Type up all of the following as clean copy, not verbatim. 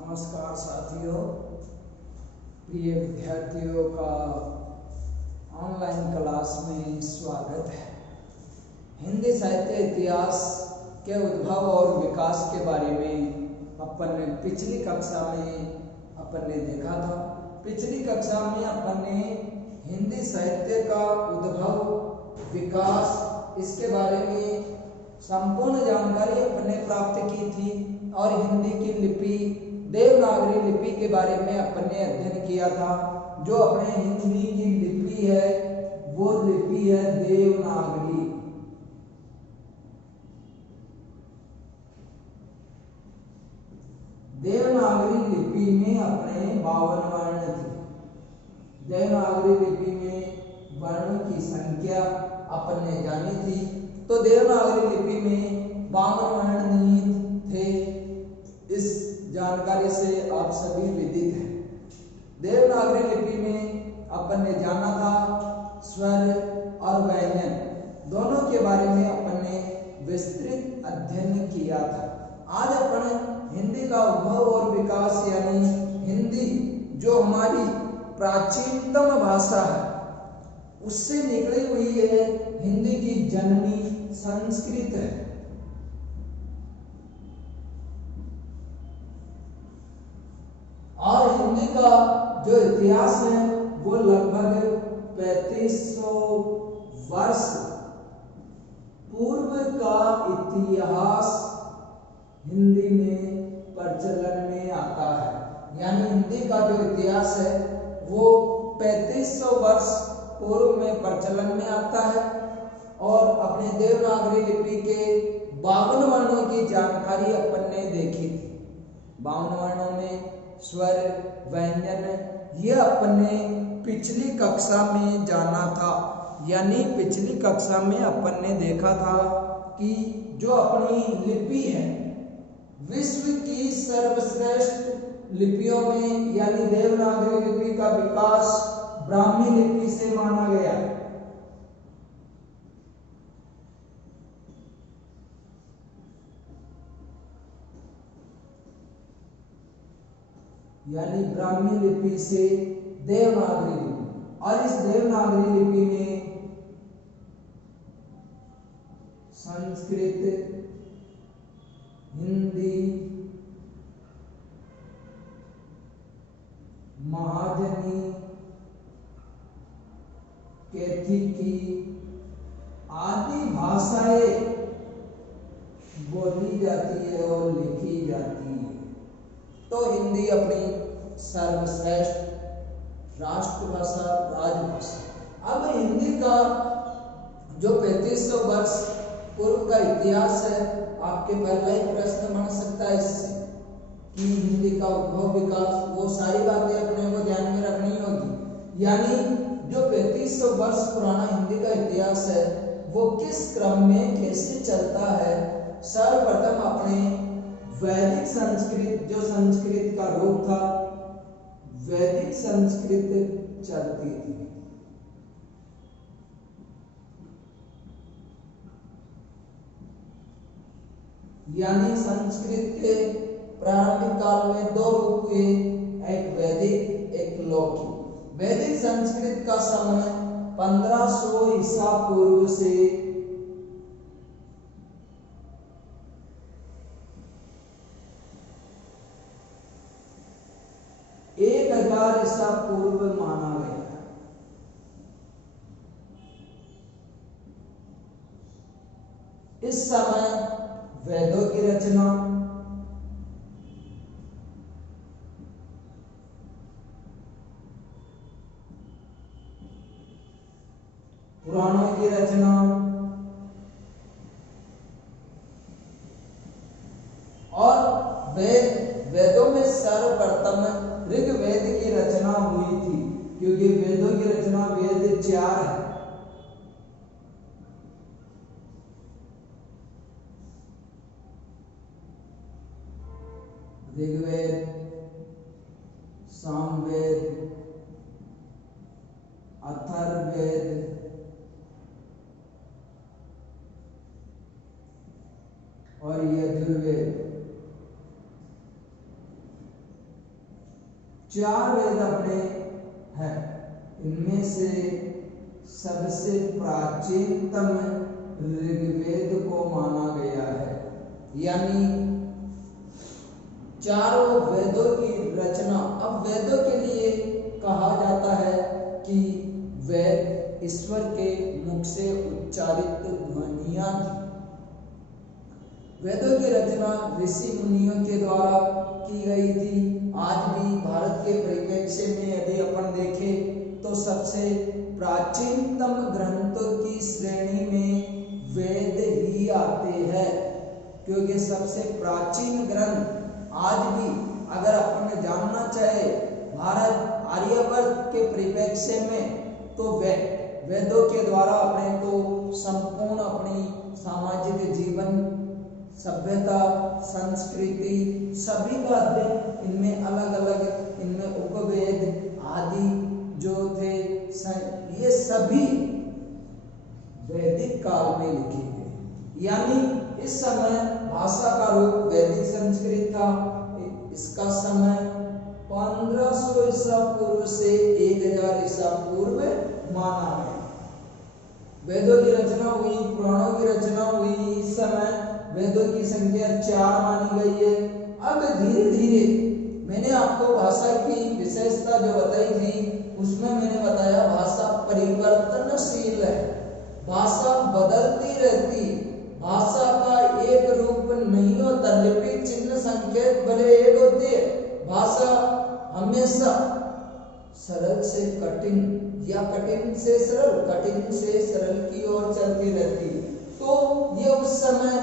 नमस्कार साथियों, प्रिय विद्यार्थियों का ऑनलाइन क्लास में स्वागत है। हिंदी साहित्य इतिहास के उद्भव और विकास के बारे में अपन ने पिछली कक्षा में अपन ने देखा था। पिछली कक्षा में अपन ने हिंदी साहित्य का उद्भव, विकास, इसके बारे में संपूर्ण जानकारी अपन ने प्राप्त की थी और हिंदी की लिपि, देवनागरी लिपि के बारे में अपन ने अध्ययन किया था। जो अपने हिंदी की लिपि है वो लिपि है देवनागरी। देवनागरी लिपि में अपने 52 वर्ण थे। देवनागरी लिपि में वर्णों की संख्या अपन ने जानी थी। तो देवनागरी लिपि में 52 वर्ण निहित थे। इस जानकारी से आप सभी विदित हैं। देवनागरी लिपि में अपन ने जाना था स्वर और व्यंजन दोनों के बारे में अपन ने विस्तृत अध्ययन किया था। आज अपन हिंदी का उद्भव और विकास यानी हिंदी जो हमारी प्राचीनतम भाषा है उससे निकली हुई है, हिंदी की जननी संस्कृत है। और हिंदी का जो इतिहास है वो लगभग 3500 वर्ष पूर्व का इतिहास हिंदी में प्रचलन में आता है। यानी हिंदी का जो इतिहास है वो 3500 वर्ष पूर्व में प्रचलन में आता है। और अपने देवनागरी लिपि के 52 वर्णों की जानकारी अपन ने देखी थी। 52 वर्णों में स्वर, व्यंजन, ये अपन ने पिछली कक्षा में जाना था। यानी पिछली कक्षा में अपन ने देखा था कि जो अपनी लिपि है विश्व की सर्वश्रेष्ठ लिपियों में यानी देवनागरी लिपि का विकास ब्राह्मी लिपि से माना गया। यानी ब्राह्मी लिपि से देवनागरी लिपि, और इस देवनागरी लिपि में संस्कृत, हिंदी, महाजनी, कैथिकी आदि भाषाएं बोली जाती है और लिखी जाती है। तो हिंदी अपनी सर्वश्रेष्ठ राष्ट्रभाषा, राजभाषा। अब हिंदी का जो 3500 वर्ष पूर्व का इतिहास है, आपके पहला ही प्रश्न बन सकता है इससे कि हिंदी का उद्भव, विकास, वो सारी बातें अपने को ध्यान में रखनी होगी। यानी जो 3500 वर्ष पुराना हिंदी का इतिहास है वो किस क्रम में कैसे चलता है। सर्वप्रथम अपने वैदिक संस्कृत, जो संस्कृत का रूप था, वैदिक संस्कृत चलती थी। यानी संस्कृत के प्रारंभिक काल में 2 रूप हुए, एक वैदिक, एक लौकिक। वैदिक संस्कृत का समय 1500 ईसा पूर्व से 1000 ईसा पूर्व माना गया। इस समय वेदों की रचना, पुराणों की रचना और वेदों में सर्वप्रथम ऋग्वेद की रचना हुई थी, क्योंकि वेदों की रचना वेद 4 है। ऋग्वेद, सामवेद, अथर्ववेद और यजुर्वेद। 4 वेद अपने हैं। इनमें से सबसे प्राचीनतम ऋग्वेद को माना गया है। यानी चारों वेदों की रचना, अब वेदों के लिए कहा जाता है कि वेद ईश्वर के मुख से उच्चारित ध्वनियां थी। वेदों की रचना ऋषि मुनियों के द्वारा की गई थी। आज भी भारत के परिप्रेक्ष्य में यदि अपन देखें तो सबसे प्राचीनतम ग्रंथों की श्रेणी में वेद ही आते हैं, क्योंकि सबसे प्राचीन ग्रंथ आज भी अगर अपन जानना चाहे भारत आर्यवर्त के परिप्रेक्ष्य में तो वेदों के द्वारा अपने को संपूर्ण अपनी सामाजिक जीवन, सभ्यता, संस्कृति सभी का अध्ययन इनमें अलग अलग इनमें उपवेद आदि जो थे ये सभी वैदिक काल में लिखे गए। यानी इस समय भाषा का रूप वैदिक संस्कृत था। इसका समय 1500 ईसा पूर्व से 1000 ईसा पूर्व माना है। वेदों की रचना हुई, पुराणों की रचना हुई। इस समय वेदों की संख्या 4 मानी गई है। अब धीरे धीरे मैंने आपको भाषा की विशेषता जो बताई थी उसमें मैंने बताया भाषा परिवर्तनशील है, भाषा बदलती रहती। भाषा का एक रूप नहीं होता, लिपि चिन्ह संकेत भले एक होते हैं। भाषा हमेशा सरल से कठिन या कठिन से सरल, कठिन से सरल की ओर चलती रहती। तो ये उस समय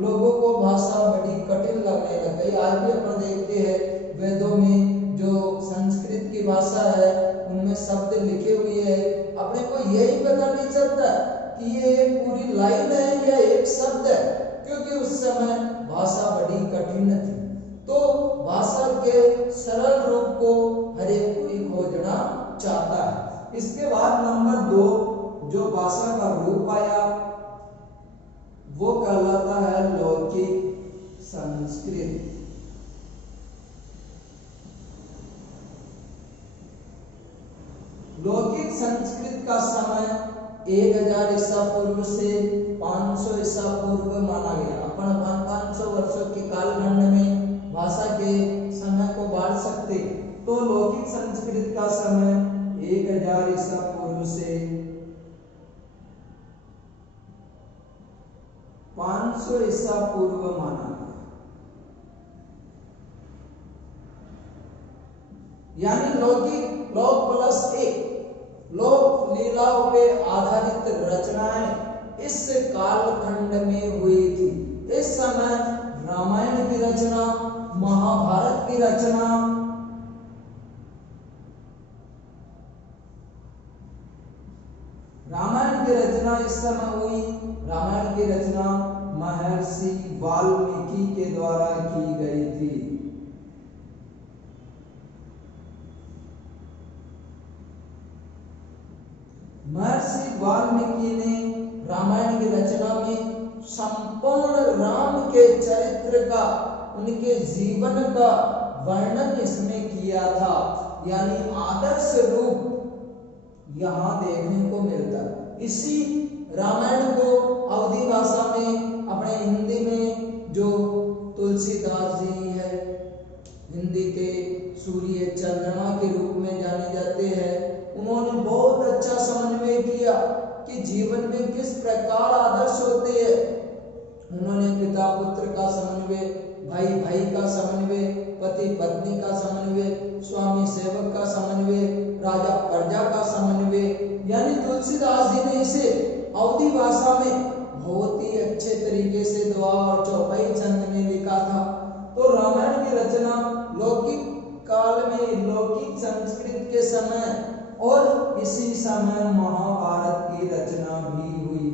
लोगों को भाषा बड़ी कठिन लगने लग गई। आज भी अपन देखते हैं वेदों में जो संस्कृत की भाषा है उनमें शब्द लिखे हुए हैं, अपने को यही पता नहीं चलता कि ये एक पूरी लाइन है या एक शब्द है, क्योंकि उस समय भाषा बड़ी कठिन थी। तो भाषा के सरल रूप को हर एक कोई खोजना चाहता है। इसके बाद नंबर 2 जो भाषा का रूप आया वो कहलाता है लौकिक संस्कृत। लौकिक संस्कृत का समय 1000 ईसा पूर्व से 500 ईसा पूर्व माना गया। अपन 500 वर्षों के कालखंड में भाषा के समय को बांट सकते। तो लौकिक संस्कृत का समय 1000 ईसा पूर्व से 500 ईसा पूर्व माना गया। यानी लौकिक लोक प्लस 1 लोक लीलाओं पे आधारित रचनाएं इस कालखंड में हुई थी। इस समय रामायण की रचना, महाभारत की रचना, रामायण की रचना इस समय हुई। रामायण की रचना महर्षि वाल्मीकि के द्वारा की गई थी। महर्षि वाल्मीकि ने रामायण की रचना में संपूर्ण राम के चरित्र का, उनके जीवन का वर्णन इसमें किया था। यानी आदर्श रूप यहाँ देखने को मिलता। इसी रामायण को अवधी भाषा में, अपने हिंदी में जो तुलसीदास जी है, हिंदी के सूर्य चंद्रमा के रूप में जाने जाते हैं, उन्होंने बहुत अच्छा समन्वय किया कि जीवन में किस प्रकार आदर्श होते हैं। उन्होंने पिता पुत्र का समन्वय, भाई भाई का समन्वय, पति पत्नी का समन्वय, स्वामी सेवक का समन्वय, राजा प्रजा का समन्वय, यानी तुलसीदास जी ने इसे अवधी भाषा में बहुत ही अच्छे तरीके से द्वा और चौपाई छंद में लिखा था। तो रामायण की रचना लौकिक काल में, लौकिक संस्कृत के समय, और इसी समय महाभारत की रचना भी हुई।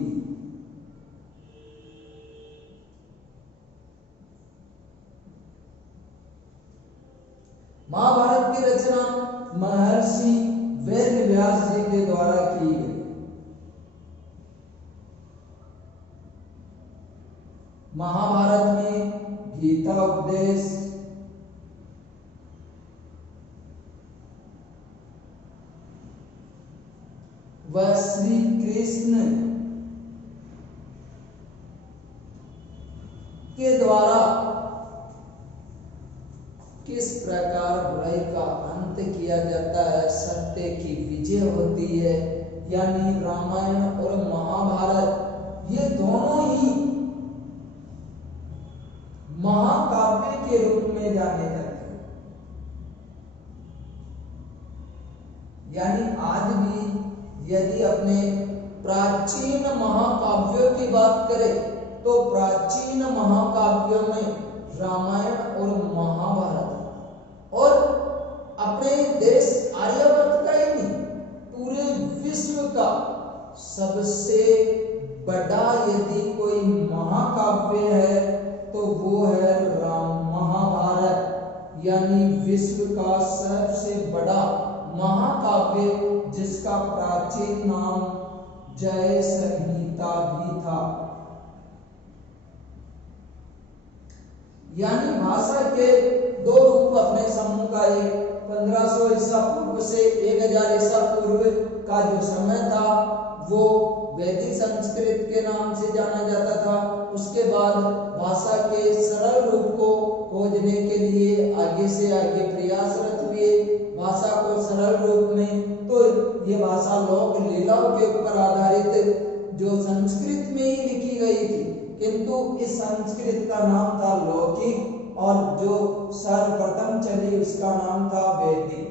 महाभारत की रचना महर्षि वेद व्यास जी के द्वारा की गई। महाभारत में गीता उपदेश, कृष्ण के द्वारा किस प्रकार बुराई का अंत किया जाता है, सत्य की विजय होती है। यानी रामायण और महाभारत ये दोनों ही महाकाव्य के रूप में जाने जाते हैं। यानी आज भी यदि अपने प्राचीन महाकाव्यों की बात करें तो प्राचीन महाकाव्यों में रामायण और महाभारत, और अपने देश आर्यवर्त का ही नहीं पूरे विश्व का सबसे बड़ा यदि कोई महाकाव्य है तो वो है महाभारत। यानी विश्व का सबसे बड़ा महाकाव्य जिसका प्राचीन नाम जय संहिता भी था। यानी भाषा के दो रूप अपने समूह का, एक 1500 ईसा पूर्व से 1000 ईसा पूर्व का जो समय था वो वैदिक संस्कृत के नाम से जाना जाता था। उसके बाद भाषा के सरल रूप को खोजने के लिए आगे से आगे प्रयासरत हुए भाषा को सरल रूप में। तो ये भाषा लोक लीलाओं के ऊपर आधारित जो संस्कृत में ही लिखी गई थी, किंतु इस संस्कृत का नाम था लौकिक और जो सर्वप्रथम चली उसका नाम था वैदिक।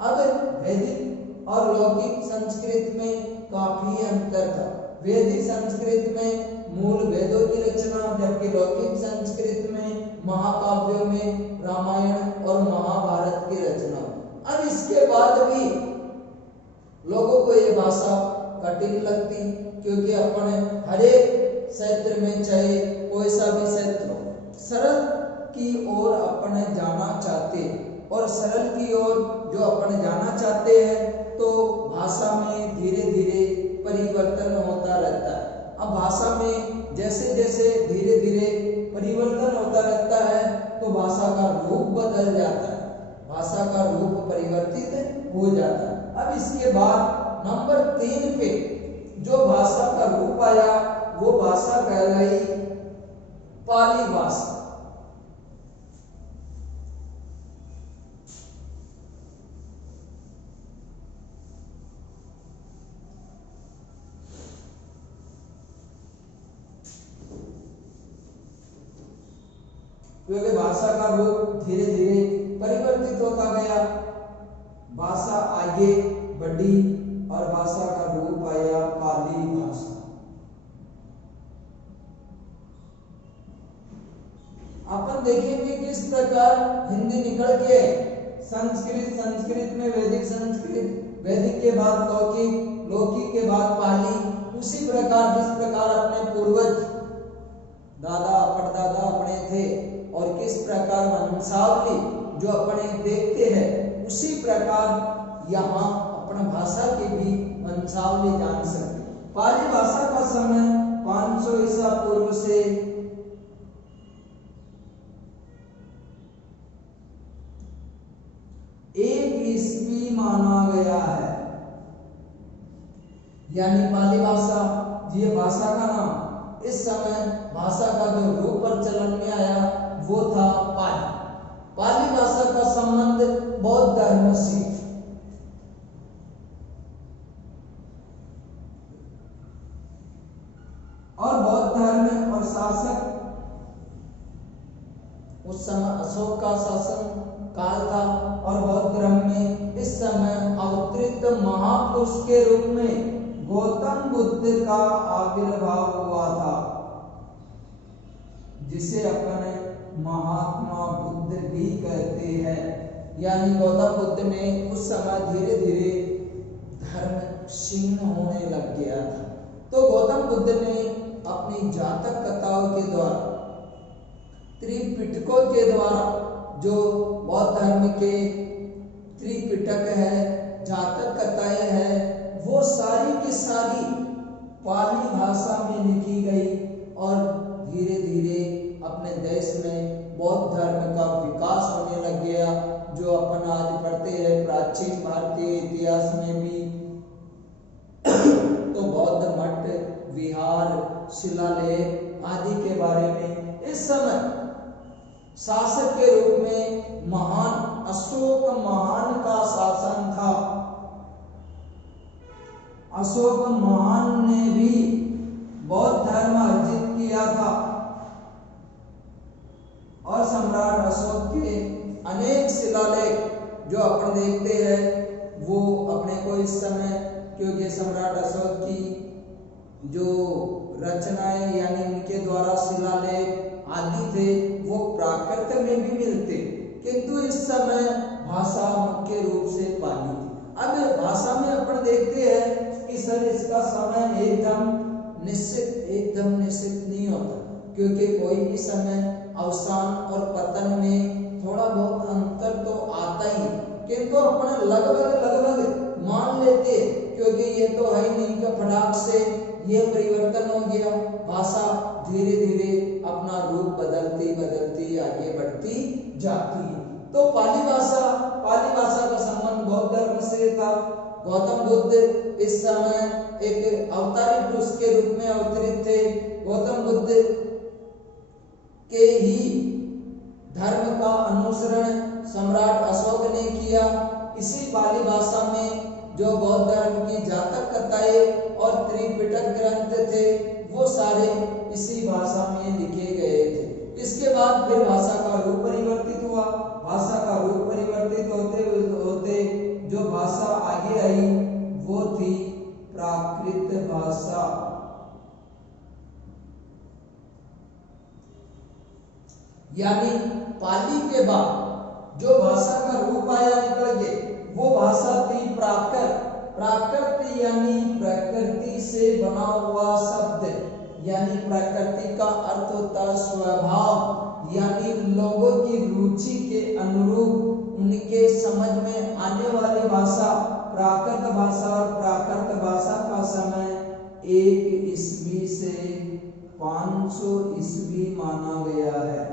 अब वैदिक और लौकिक संस्कृत में काफी अंतर था। वैदिक संस्कृत में मूल वेदों की रचना, जबकि लौकिक संस्कृत में महाकाव्यों में रामायण और महाभारत की रचना। अब इसके बाद भी लोगों को ये भाषा कठिन लगती, क्योंकि अपन हर एक क्षेत्र में चाहे कोई सा भी क्षेत्र हो, सरल की ओर अपने जाना चाहते, और सरल की ओर जो अपने जाना चाहते हैं तो भाषा में धीरे धीरे परिवर्तन होता रहता है। अब भाषा में जैसे जैसे धीरे धीरे परिवर्तन होता रहता है तो भाषा का रूप बदल जाता है, भाषा का रूप परिवर्तित हो जाता है। अब इसके बाद नंबर 3 पे जो भाषा का रूप आया वो भाषा कहलाई पाली भाषा। क्योंकि भाषा का रूप धीरे धीरे परिवर्तित होता गया, भाषा आगे बढ़ी और भाषा का रूप आया पाली भाषा। अपन देखेंगे किस प्रकार हिंदी निकल के संस्कृत, संस्कृत में वैदिक संस्कृत, वैदिक के बाद लौकिक, लौकिक के बाद पाली। उसी प्रकार जिस प्रकार अपने पूर्वज दादा परदादा अपने थे और किस प्रकार वंशावली जो अपने देखते हैं, उसी प्रकार यहाँ अपना भाषा की भी वंशावली जान सकते। पाली भाषा का समय 500 ईसा पूर्व से 1 ईस्वी माना गया है। यानी पाली भाषा, ये भाषा का नाम, इस समय भाषा का जो रूप प्रचलन में आया वो था पाली। पाली भाषा का संबंध बौद्ध धर्म से, और बौद्ध धर्म और शासक उस समय अशोक का शासन काल था, और बौद्ध धर्म में इस समय अवतरित महापुरुष के रूप में गौतम बुद्ध का आविर्भाव हुआ था, जिसे अपने महात्मा बुद्ध भी कहते हैं। यानी गौतम बुद्ध ने उस समय धीरे धीरे धर्म क्षीण होने लग गया था। तो गौतम बुद्ध ने अपनी जातक कथाओं के द्वारा, त्रिपिटकों के द्वारा, जो बौद्ध धर्म के त्रिपिटक है, जातक कथाएं है, वो सारी की सारी पाली भाषा में लिखी गई और धीरे धीरे अपने देश में बौद्ध धर्म का विकास होने लग गया, जो अपन आज पढ़ते हैं प्राचीन भारतीय इतिहास में भी। तो बौद्ध खंडहर, शिलालेख आदि के बारे में। इस समय शासक के रूप में महान अशोक महान का शासन था। अशोक महान ने भी बौद्ध धर्म अर्जित किया था और सम्राट अशोक के अनेक शिलालेख जो अपन देखते हैं वो अपने को इस समय, क्योंकि सम्राट अशोक की जो रचनाएं यानी उनके द्वारा शिलालेख आदि थे वो प्राकृत में भी मिलते, किंतु इस समय भाषा मुख्य रूप से पाली थी। अब भाषा में अपन देखते हैं कि सर इसका समय एकदम निश्चित नहीं होता, क्योंकि कोई भी समय अवसान और पतन में थोड़ा बहुत अंतर तो आता ही, किंतु अपन लगभग मान लेते हैं, क्योंकि ये तो है ही नहीं कि फटाक से ये परिवर्तन हो गया। भाषा धीरे धीरे अपना रूप बदलती आगे बढ़ती जाती है। तो पाली भाषा का संबंध बौद्ध धर्म से था। गौतम बुद्ध इस समय एक अवतारी पुरुष के रूप में अवतरित थे। गौतम बुद्ध के ही धर्म का अनुसरण सम्राट अशोक ने किया। इसी पाली भाषा में जो बौद्ध धर्म की जातक कथाएं और त्रिपिटक ग्रंथ थे वो सारे इसी भाषा में लिखे गए थे। इसके बाद फिर भाषा का रूप परिवर्तित हुआ। भाषा का रूप परिवर्तित होते जो भाषा आगे आई वो थी प्राकृत भाषा। यानी पाली के बाद जो भाषा का रूप आया निकल के वो भाषा थी प्राकृत। प्राकृत यानी प्रकृति से बना हुआ शब्द, यानी प्रकृति का अर्थ होता स्वभाव, यानी लोगों की रुचि के अनुरूप उनके समझ में आने वाली भाषा प्राकृत भाषा। और प्राकृत भाषा का समय 1 ईस्वी से 500 ईस्वी माना गया है।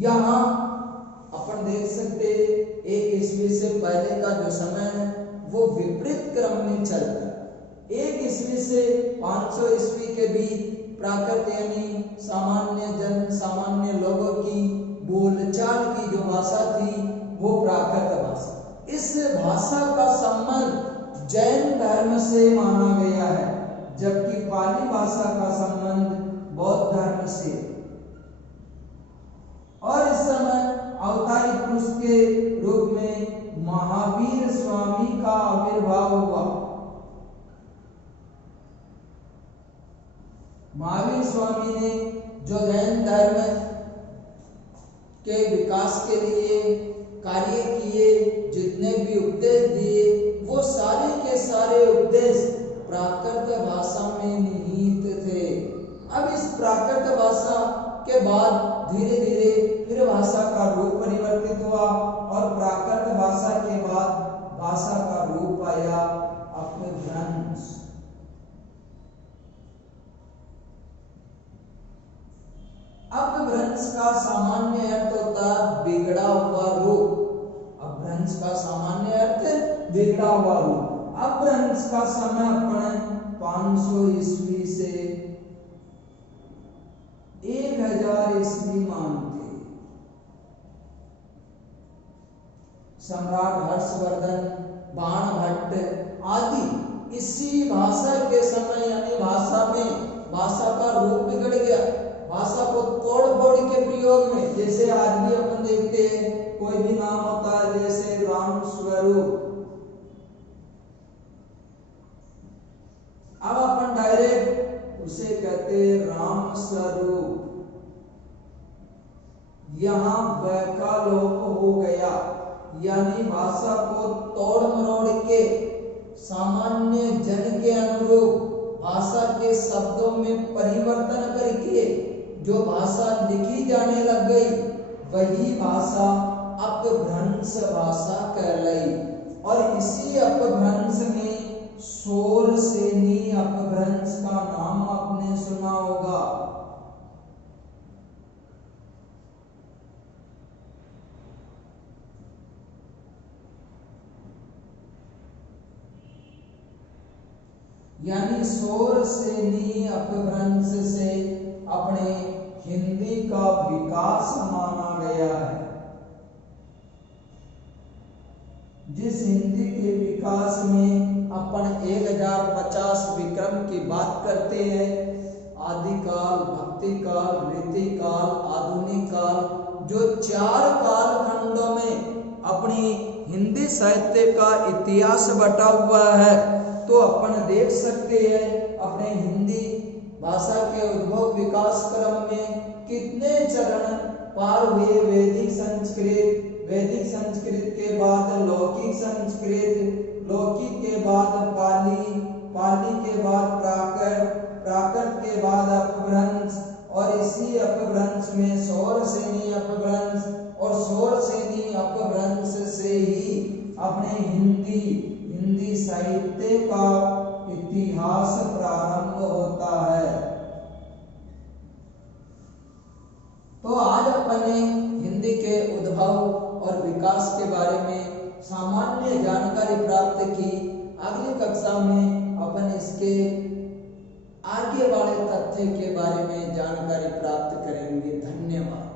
यहाँ अपन देख सकते 1 ईस्वी से पहले का जो समय है वो विपरीत क्रम में चलता है। 1 ईस्वी से 500 ईस्वी के बीच प्राकृत यानी सामान्य लोगों की बोलचाल की जो भाषा थी वो प्राकृत भाषा। इस भाषा का संबंध जैन धर्म से माना गया है, जबकि पाली भाषा का संबंध बौद्ध धर्म से। और इस समय अवतारी पुरुष के रूप में महावीर स्वामी का आविर्भाव हुआ। महावीर स्वामी ने जो जैन धर्म के विकास के लिए कार्य किए, जितने भी उपदेश दिए वो सारे के सारे उपदेश प्राकृत भाषा में निहित थे। अब इस प्राकृत भाषा के बाद धीरे धीरे फिर भाषा का रूप परिवर्तित हुआ और प्राकृत भाषा के बाद भाषा का रूप आया अपभ्रंश। अपभ्रंश का सामान्य अर्थ होता है बिगड़ा हुआ रूप। अपभ्रंश का सामान्य अर्थ बिगड़ा हुआ रूप। अपभ्रंश का समय अपन 500 ईस्वी से 1000 ईस्वी मानते। सम्राट हर्षवर्धन, बाण भट्ट आदि इसी भाषा के समय यानी भाषा का रूप बिगड़ गया। भाषा को तोड़ फोड़ के प्रयोग में, जैसे आज भी अपन देखते हैं कोई भी नाम होता है जैसे राम स्वरूप, अब अपन डायरेक्ट उसे कहते हैं राम स्वरूप। यहाँ व का लोप हो गया, यानी भाषा को तोड़ मरोड़ के सामान्य जन के अनुरूप भाषा के शब्दों में परिवर्तन करके जो भाषा लिखी जाने लग गई वही भाषा अपभ्रंश भाषा कहलाई। और इसी अपभ्रंश में शोरसेनी अपभ्रंश का नाम आपने सुना होगा। यानी शौरसेनी अपभ्रंश से अपने हिंदी का विकास माना गया है। जिस हिंदी के विकास में अपन 1050 विक्रम की बात करते हैं, आदिकाल, भक्तिकाल, रीतिकाल, आधुनिक काल, जो 4 कालखंडों में अपनी हिंदी साहित्य का इतिहास बटा हुआ है, तो अपन देख सकते हैं अपने हिंदी भाषा के उद्भव विकास क्रम में कितने चरण पार हुए। वैदिक संस्कृत के बाद लौकिक संस्कृत, लौकिक के बाद पाली, पाली के बाद प्राकृत, प्राकृत के बाद अपभ्रंश, और इसी अपभ्रंश में शौरसेनी अपभ्रंश, और शौरसेनी अपभ्रंश से ही अपने हिंदी साहित्य का इतिहास प्रारंभ होता है। तो आज अपन ने हिंदी के उद्भव और विकास के बारे में सामान्य जानकारी प्राप्त की। अगली कक्षा में अपन इसके आगे वाले तथ्य के बारे में जानकारी प्राप्त करेंगे। धन्यवाद।